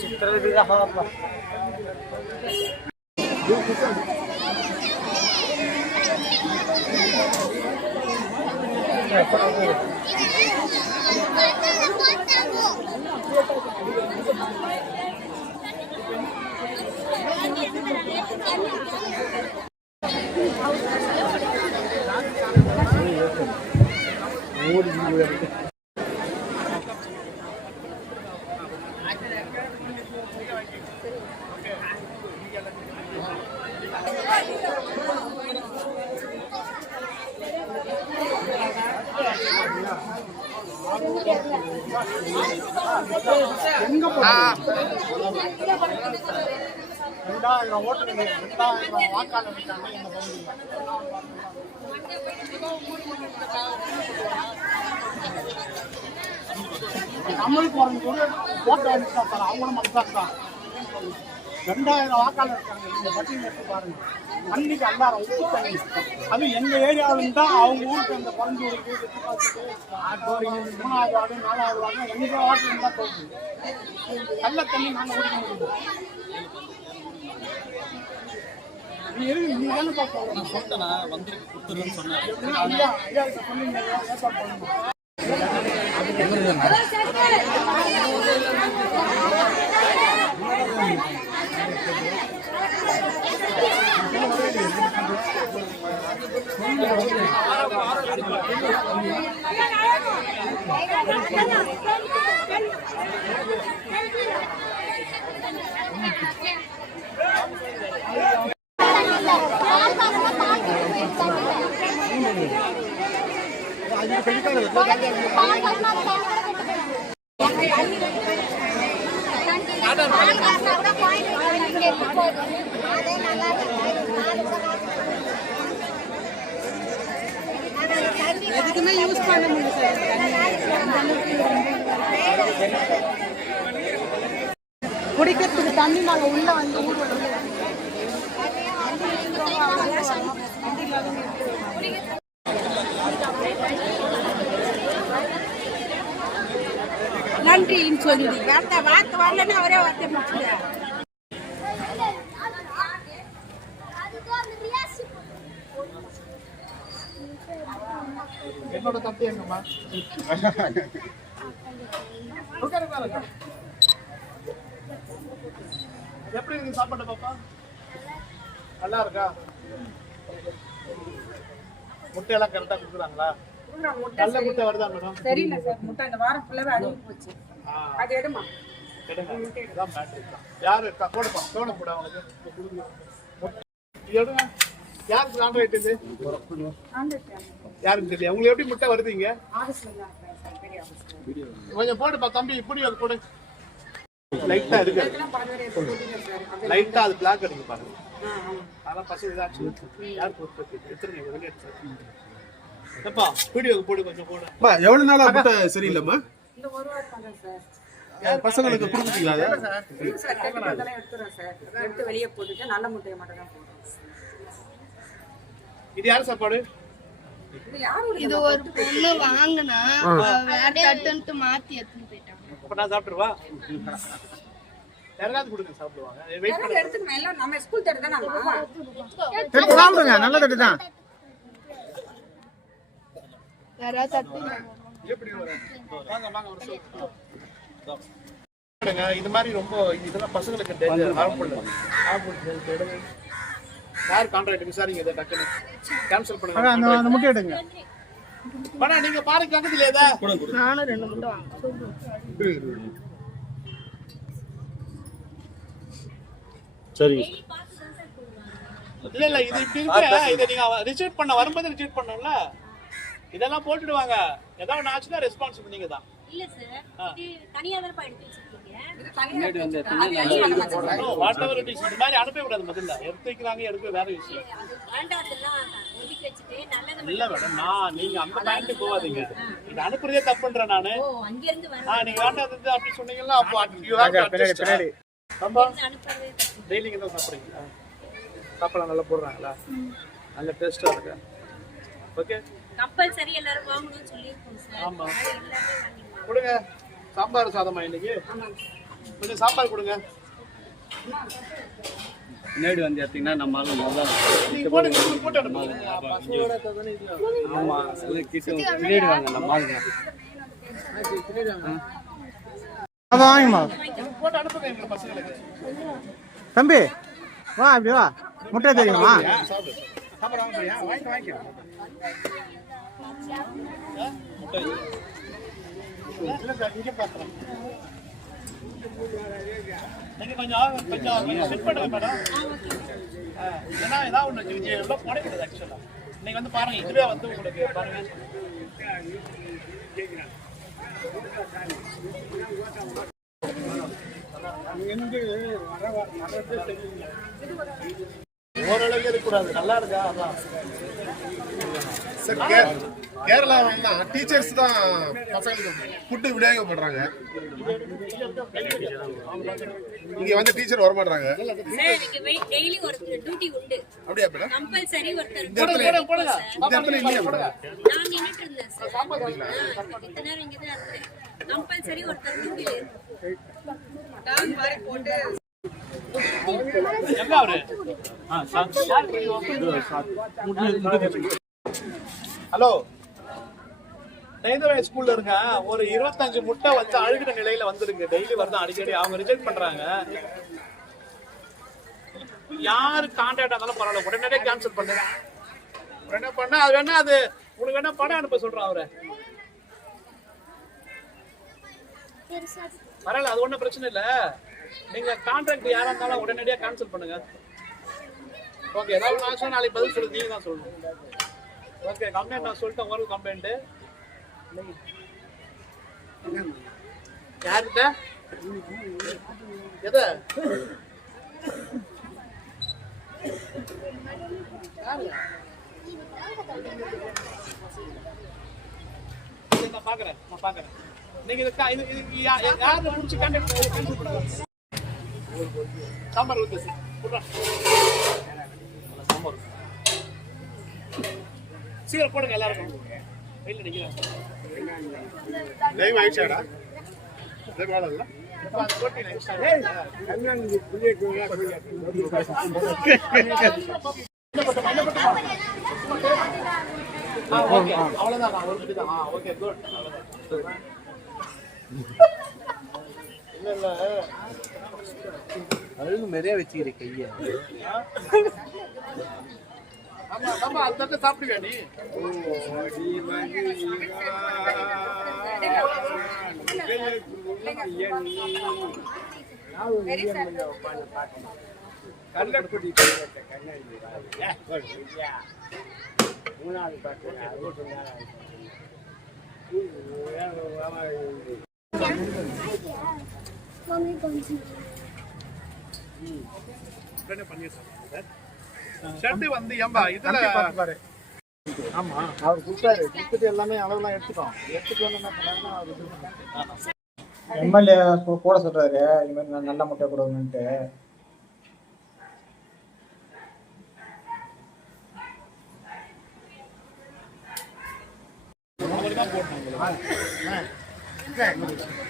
ಚಿತ್ರದುರ್ಗ ಹಾಪ ரெண்டாயிரம் ஓட்டுநர் ரெண்டாயிரம் வாக்காளர் இருக்காங்க இந்த பகுதியில் தமிழ் போறது ஓட்டு சார் அவங்களும் மக்கள் ரெண்டாயிரம் வாக்காளர் இருக்காங்க. இந்த பட்டியல் எடுத்து பாருங்க. அன்னைக்கு எல்லாரும் உப்பு தண்ணி அது எங்க ஏரியாவில் தான் அவங்க ஊருக்கு அந்த குறைஞ்சி ஊருக்கு வெற்றி பார்த்துட்டு மூணாவது வார்டு நாலாவது வார்டு எங்க வார்டு தான் போகுது நல்ல தண்ணி நாங்கள் குடிக்க முடியும் நீ இருக்கு நீ தானே பார்க்க சொன்னேண்ணா வந்திருக்கு கொடுத்துருன்னு சொன்னேன் ஐயா ஐயா கிட்ட சொன்னீங்க ஏற்பாடு பண்ணணும் எதுக்குமே யூஸ் பண்ண முடியல. சார் குடிக்கிறதுக்கு தண்ணி நாங்கள் உள்ள வந்து ஊர் நன்றின்னு சொல்லி. வார்த்தை வார்த்தை வரலன்னா அவரே வார்த்தை முடிச்சுடுறாரு என்னோட தப்பு என்னம்மா? உட்காரு, உட்காரு. எப்படி இருக்கு சாப்பாடு பாப்பா? நல்லா இருக்கா? முட்டையெல்லாம் கரெக்டா கொடுக்குறாங்களா? நல்ல முட்டை வருதா மேடம் தெரியல சார் முட்டை இந்த வாரம் ஃபுல்லாவே அழுகி போச்சு. அது எடுமா? எடுங்க. யாரு போடுப்பா போட முட்டை. இது எடுங்க. யாருக்கு ஆண்ட்ராய்ட் இது? யாருக்கு தெரியல. உங்களுக்கு எப்படி முட்டை வருதுங்க கொஞ்சம் போடுப்பா தம்பி இப்படி போடு லைட்டா இருக்கு. லைட்டா அது பிளாக் அடிக்க பாருங்க. அதெல்லாம் பசங்க ஏதாச்சும் யாருக்கு உற்பத்தி எத்தனை வெளியே எப்பா வீடியோக்கு போடு கொஞ்சம் போடு. அம்மா, எவ்வளவு நாளா முட்டை சரியில்லைம்மா? இந்த ஒரு வாரம் பண்றேன் சார் பசங்களுக்கு கொடுத்துட்டீங்களா சார். கெட்டு அதெல்லாம் எடுத்துறேன் சார். எடுத்து வெளியே போட்டுட்டு நல்ல முட்டையை மட்டும் தான் இது யார் சாப்பாடு இது ஒரு பொண்ணு வாங்கினா வேற தட்டுன்ட்டு மாத்தி எடுத்துட்டு போயிட்டாங்க அப்ப நான் சாப்பிட்டுருவா யாராவது கொடுங்க சாப்பிடுவாங்க வெயிட் யாராவது எடுத்துக்கணும் எல்லாம் நம்ம ஸ்கூல் தேடி தான் நம்ம சாப்பிடுங்க நல்ல தட்டு தான் யாராவது தட்டு வாங்க வாங்க ஒரு சொல். பாருங்க, இது மாதிரி ரொம்ப இதெல்லாம் பசங்களுக்கு ஹார்ம்ஃபுல் யார் கான்ட்ராக்ட் விசாரிங்க இதை டக்குன்னு. கேன்சல் பண்ணுங்க. அந்த முட்டை எடுங்க. வேணா நீங்க பாருங்க பக்கத்துல ஏதா நானும் ரெண்டு முட்டை வாங்க சரி இல்ல இல்ல இது இப்படி இருக்கு இதை நீங்க ரிஜெக்ட் பண்ண வரும்போது ரிஜெக்ட் பண்ணணும்ல. இதெல்லாம் போட்டுடுவாங்க. ஏதாவது ஒன்று ஆச்சுன்னா ரெஸ்பான்சிபிள் நீங்க தான் இல்ல சார் தனியா தான் எடுத்து வாட் எவர் இட் இஸ் இந்த மாதிரி அனுப்பவே கூடாது முதல்ல. எடுத்து வைக்கிறாங்க எடுக்க வேற விஷயம். இல்ல மேடம் நான் நீங்க அந்த பாயிண்ட் போகாதீங்க. இது அனுப்புறதே தப்புன்றேன் நானு. ஓ அங்க இருந்து வர ஆ நீங்க வேண்டாதது அப்படி சொன்னீங்கன்னா அப்போ யூ ஹேவ் பின்னாடி பின்னாடி. ரொம்ப அனுப்புறதே தப்பு. டெய்லி தான் சாப்பிடுறீங்களா சாப்பாடு நல்லா போடுறாங்களா? நல்ல டேஸ்டா இருக்கு. ஓகே கம்பல்சரி எல்லாரும் வாங்கணும்னு ஆமா. கொடுங்க. சாம்பார் சாதமா இன்னைக்கு? கொஞ்சம் சாப்பாடு கொடுங்க. முன்னாடி வந்து எடுத்தீங்கன்னா நம்ம ஆளு நல்லா நீங்க போடுங்க உங்களுக்கு போட்டு அனுப்புங்க ஆமா பின்னாடி வாங்க நம்ம ஆளுங்க. வாங்கிமா போட்டு அனுப்புங்க எங்க பசங்களுக்கு. தம்பி வா இப்படி வா. முட்டை தெரியுமா? சாப்பாடு வாங்க பையன் வாங்கிக்க வாங்கிக்க இல்ல சார் இங்கே பார்க்குறேன் நீங்க கொஞ்சம் கொஞ்சம் கொஞ்சம் செட் பண்ணுங்க மேடம் ஏன்னா ஏதாவது ஒன்று இது எவ்வளோ கிடைக்கிறது ஆக்சுவலாக நீங்கள் வந்து பாருங்கள் இதுவே வந்து உங்களுக்கு பாருங்க ஓரளவுக்கு இருக்கக்கூடாது நல்லா இருக்கா? அதான். சார் கே- கேரளா தான் டீச்சர்ஸ் தான் பசங்களுக்கு ஃபுட்டு விநியோகப்படுறாங்க இங்க வந்து டீச்சர் வர மாட்டாங்க டெய்லி ஒரு டியூட்டி உண்டு. அப்படியா மேடம் கம்பல்சரி ஒருத்தர் இந்த இடத்துல இருக்கணும் போடுங்க. சார். இந்த இடத்துல இல்லையா மேடம் நான் நின்னுட்டு இருந்தேன் சார். ஆ, இத்தனை நேரம் இங்க தான் இருந்தேன். கம்பல்சரி ஒருத்தர் டியூட்டில எங்க அவரு? ஹலோ நெய்தவை ஸ்கூல்ல இருங்க. ஒரு இருபத்தஞ்சு முட்டை வச்சு அழுகிற நிலையில வந்துருங்க டெய்லி வருது அடிக்கடி. அவங்க ரிஜெக்ட் பண்றாங்க. யாரு கான்டாக்ட் இருந்தாலும் பரவாயில்ல. உடனடியே கேன்சல் பண்ணுங்க. உடனே பண்ண அது வேணா அது. உனக்கு வேணா படம் அனுப்ப சொல்றான் அவரை. பரவாயில்ல அது ஒண்ணும் பிரச்சனை இல்ல. நீங்க கான்ட்ராக்ட் யாரா இருந்தாலும் உடனடியா கேன்சல் பண்ணுங்க. ஓகே ஏதாவது நான் நாளைக்கு பதில் சொல்லு. நீங்க தான் சொல்லணும். ஓகே கம்ப்ளைண்ட் நான் சொல்லிட்டேன். ஒரு கம்ப்ளைண்ட்டு யார்கிட்ட? எதை? நான் பாக்குறேன் நான் பாக்குறேன் நீங்க இது இது யாரு முடிச்சு சாம்பார் ஊத்து சாம்பார் சீக்கிரம் போடுங்க எல்லாருக்கும். டைம் ஆயிடுச்சாடா டைம் ஆ, அவ்வளவுதான் ஓகே குட் இல்ல இல்ல அழுகு நிறைய வச்சுக்கிறேன் கையை. ஆமா ஆமா அந்த தட்டை சாப்பிடுவியா நீ? உடனே பண்ணிடுறேன் ஷர்ட் வந்து ஏம்பா இதுல பாரு ஆமா. அவர் கொடுத்தாரு. கொடுத்துட்டு எல்லாமே அளவுலாம் எடுத்துட்டோம். எடுத்துட்டு வந்து என்ன பண்ணாருன்னா எம்எல்ஏ போட சொல்றாரு. இது மாதிரி நல்ல முட்டை கொடுங்கன்ட்டு போடணும்